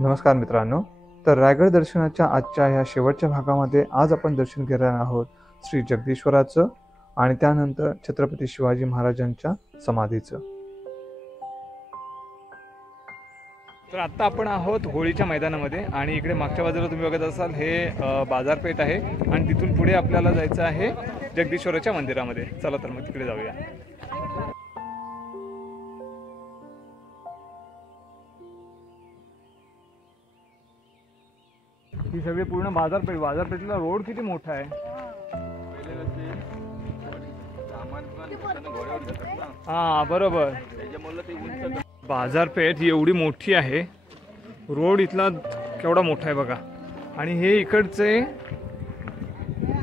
नमस्कार मित्रांनो. तर रायगड दर्शनाच्या आजच्या ह्या शेवटच्या भागामध्ये आज आपण दर्शन घेणार आहोत श्री जगदीश्वराचं आणि त्यानंतर छत्रपती शिवाजी महाराजांच्या समाधीचं. तर आत्ता आपण आहोत होळीच्या मैदानामध्ये आणि इकडे मागच्या बाजूला तुम्ही बघत असाल हे बाजारपेठ आहे आणि तिथून पुढे आपल्याला जायचं आहे जगदीश्वराच्या मंदिरामध्ये. चला तर मग तिकडे जाऊया. ही सगळी पूर्ण बाजारपेठला रोड किती मोठा आहे. हा बरोबर. बाजारपेठ ही एवढी मोठी आहे, रोड इथला केवढा मोठा आहे बघा. आणि हे इकडचे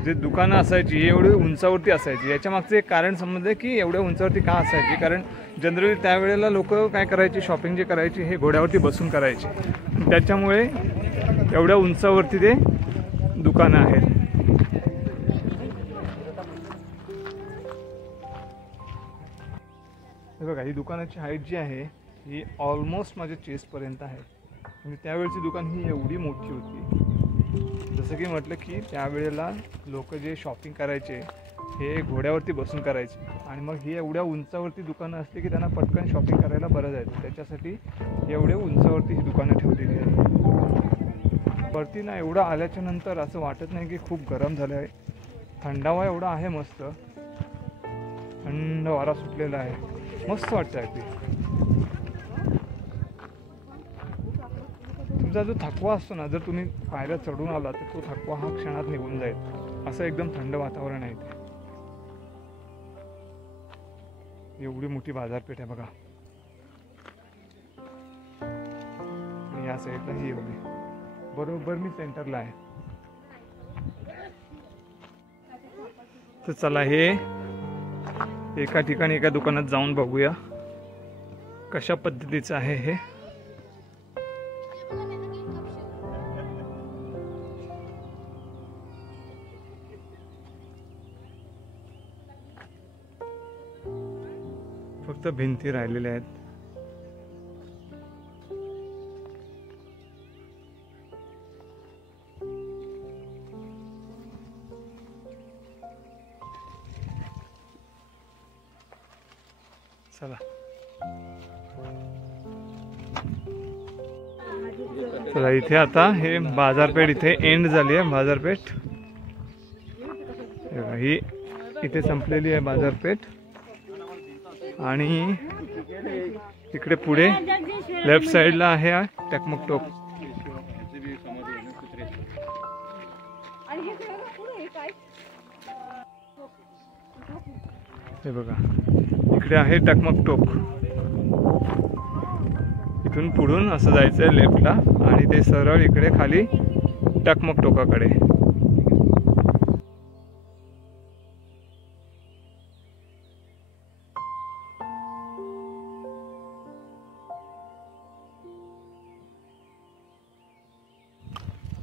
जे दुकानं असायची हे एवढी उंचावरती असायची. याच्या मागचं एक कारण समजलं की एवढ्या उंचावरती का असायची, कारण जनरली त्यावेळेला लोक काय करायचे, शॉपिंग जे करायची हे घोड्यावरती बसून करायचे. त्याच्यामुळे एवढ्या उंचावरती ते दुकानं आहेत. हे बघा, ही दुकानाची हाईट जी आहे ही ऑलमोस्ट माझ्या चेस्टपर्यंत आहे. म्हणजे त्यावेळची दुकान ही एवढी मोठी होती. जसं की म्हटलं की त्यावेळेला लोक जे शॉपिंग करायचे हे घोड्यावरती बसून करायचे आणि मग ही एवढ्या उंचावरती दुकानं असली की त्यांना पटकन शॉपिंग करायला बरं जायचं. त्याच्यासाठी एवढ्या उंचावरती ही दुकानं ठेवलेली आहेत. वरती ना एवढं आल्याच्या नंतर असं वाटत नाही की खूप गरम झालं आहे. थंडावा एवढा आहे, मस्त थंड वारा सुटलेला आहे, मस्त वाटतं अगदी. तुमचा जो थकवा असतो ना, जर तुम्ही पायऱ्या चढून आला तर तो थकवा हा क्षणात निघून जाईल. असं एकदम थंड वातावरण आहे ते. एवढी मोठी बाजारपेठ आहे बघा. आणि या साईडला ही एवढी, बरोबर मी सेंटरला आहे. तर चला हे एका ठिकाणी एका दुकानात जाऊन बघूया कशा पद्धतीचं आहे हे. फक्त भिंती राहिलेल्या आहेत. चला चला इथे आता हे बाजारपेठ इथे एंड झाली आहे. बाजारपेठ ही इथे संपलेली आहे बाजारपेठ. आणि इकडे पुढे लेफ्ट साइडला आहे टकमक टोक. हे बघा, इकडे आहे टकमक टोक. इथून पुढून असं जायचंय लेफ्टला आणि ते सरळ इकडे खाली टकमक टोकाकडे.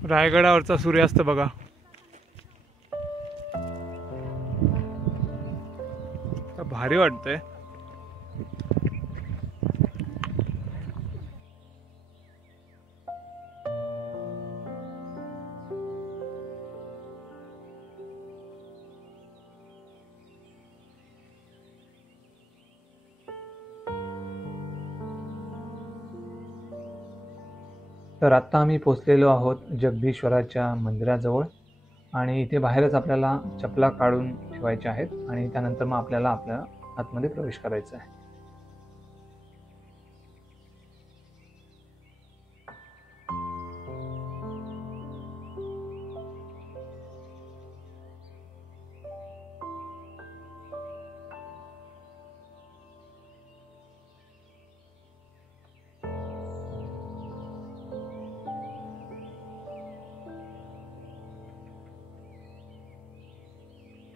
रायगडावरचा सूर्यास्त बघा. भारी वाटतंय. तर आत्ता आम्ही पोचलेलो आहोत जगदीश्वराच्या मंदिराजवळ आणि इथे बाहेरच आपल्याला चपला काढून ठेवायच्या आहेत आणि त्यानंतर मग आपल्याला आपल्या आतमध्ये प्रवेश करायचा आहे.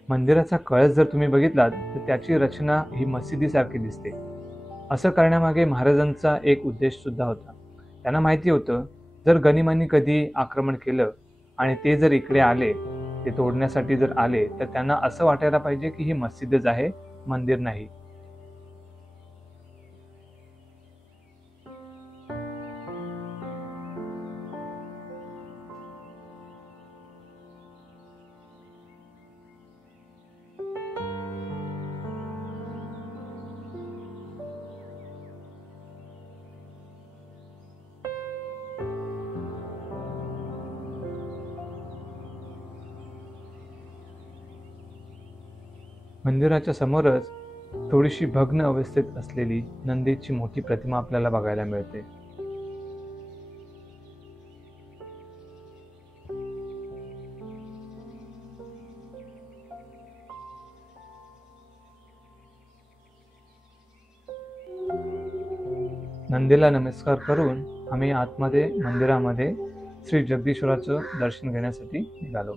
मंदिराचा कळस जर तुम्ही बघितलात तर त्याची रचना ही मशिदीसारखी दिसते. असं करण्यामागे महाराजांचा एक उद्देश सुद्धा होता. त्यांना माहिती होतं जर गनिमांनी कधी आक्रमण केलं आणि ते जर इकडे आले, ते तोडण्यासाठी जर आले, तर त्यांना असं वाटायला पाहिजे की ही मस्जिदच आहे, मंदिर नाही. मंदिराच्या समोरच थोडीशी भग्न अवस्थेत असलेली नंदीची मोठी प्रतिमा आपल्याला बघायला मिळते. नंदीला नमस्कार करून आम्ही आतमध्ये मंदिरामध्ये श्री जगदीश्वराचं दर्शन घेण्यासाठी निघालो.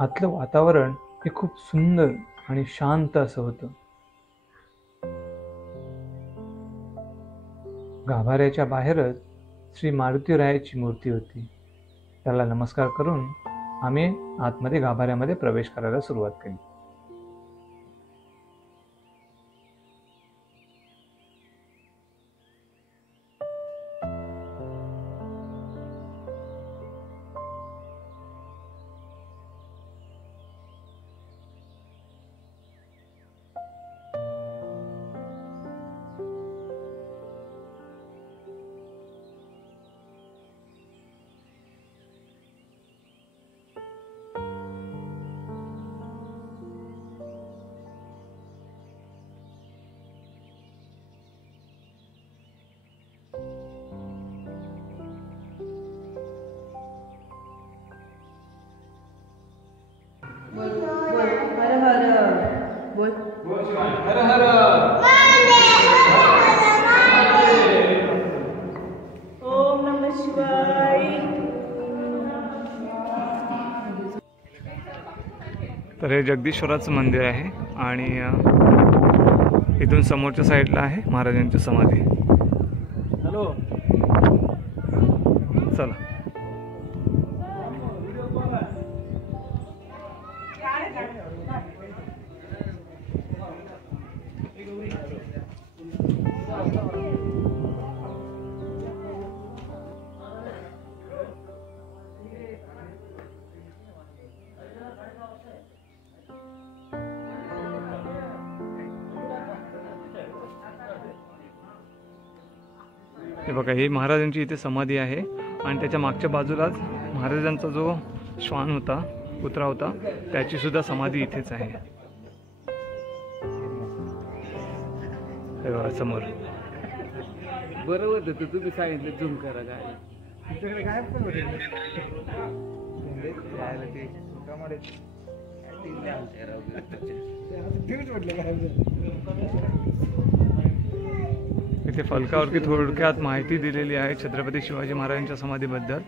आतलं वातावरण हे खूप सुंदर आणि शांत असं होतं. गाभाऱ्याच्या बाहेरच श्री मारुतीरायाची मूर्ती होती. त्याला नमस्कार करून आम्ही आतमध्ये गाभाऱ्यामध्ये प्रवेश करायला सुरुवात केली. हर हर ओम नमः शिवाय. तर हे जगदीश्वराचं मंदिर आहे आणि इथून समोरच्या साईडला आहे महाराजांची समाधी. हॅलो, चला. हे बघा, ही महाराजांची इथे समाधी आहे आणि त्याच्या मागच्या बाजूलाच महाराजांचा जो श्वान होता, पुतळा होता, त्याची सुद्धा समाधी इथेच आहे. हे बघा समोर. बरोबर होतं तुम्ही सांगितलं झूम करा. काय इथे फलकावरती थोडक्यात माहिती दिलेली आहे छत्रपती शिवाजी महाराजांच्या समाधीबद्दल,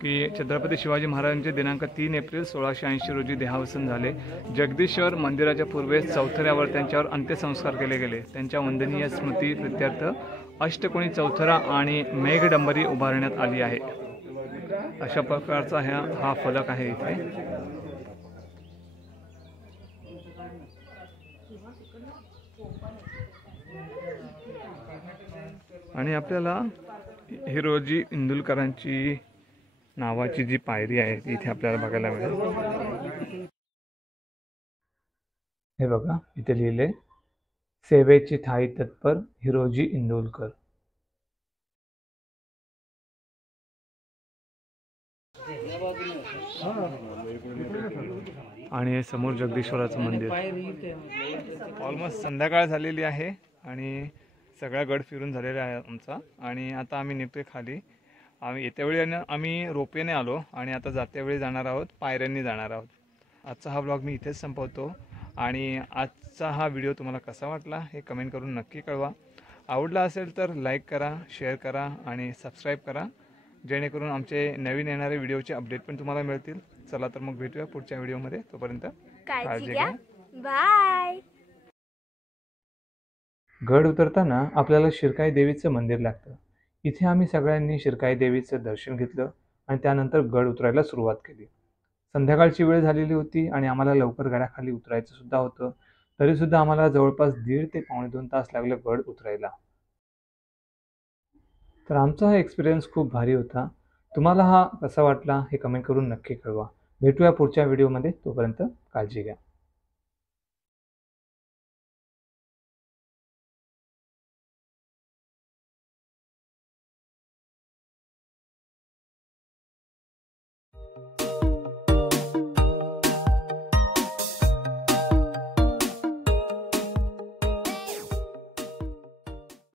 की छत्रपती शिवाजी महाराजांचे दिनांक 3 एप्रिल 1680 रोजी देहावसन झाले. जगदीश्वर मंदिराच्या पूर्वेस चौथऱ्यावर त्यांच्यावर अंत्यसंस्कार केले गेले. त्यांच्या वंदनीय स्मृती प्रित्यर्थ अष्टकोनी चौथरा आणि मेघडंबरी उभारण्यात आली आहे. अशा प्रकारचा हा फलक आहे इथे. आणि आपल्याला हिरोजी इंदुलकरांची नावाची जी पायरी आहे ती इथे आपल्याला बघायला मिळेल. हे बघा, इथे लिहिले सेवेची थाई तत्पर हिरोजी इंदुलकर. आणि हे समोर जगदीश्वराचं मंदिर. ऑलमोस्ट संध्याकाळ झालेली आहे आणि सगळा गड फिरून झालेला आहे आमचा. आणि आता आम्ही निघतोय खाली. आम्ही येत्या वेळी आम्ही रोपेने आलो आणि आता जात्या वेळी जाणार आहोत पायऱ्यांनी जाणार आहोत. आजचा हा ब्लॉग मी इथेच संपवतो. आणि आजचा हा व्हिडिओ तुम्हाला कसा वाटला हे कमेंट करून नक्की कळवा. आवडला असेल तर लाईक करा, शेअर करा आणि सबस्क्राईब करा, जेणेकरून आमचे नवीन येणारे व्हिडिओचे अपडेट पण तुम्हाला मिळतील. चला तर मग भेटूया पुढच्या व्हिडिओमध्ये. तोपर्यंत काळजी घ्या. बाय. गड उतरताना आपल्याला शिरकाई देवीचं मंदिर लागतं. इथे आम्ही सगळ्यांनी शिरकाई देवीचं दर्शन घेतलं आणि त्यानंतर गड उतरायला सुरुवात केली. संध्याकाळची वेळ झालेली होती आणि आम्हाला लवकर गडाखाली उतरायचं सुद्धा होतं. तरीसुद्धा आम्हाला जवळपास 1.5 ते पावणे 2 तास लागले गड उतरायला. तर आमचा हा एक्सपिरियन्स खूप भारी होता. तुम्हाला हा कसा वाटला हे कमेंट करून नक्की कळवा. भेटूया पुढच्या व्हिडिओमध्ये. तोपर्यंत काळजी घ्या.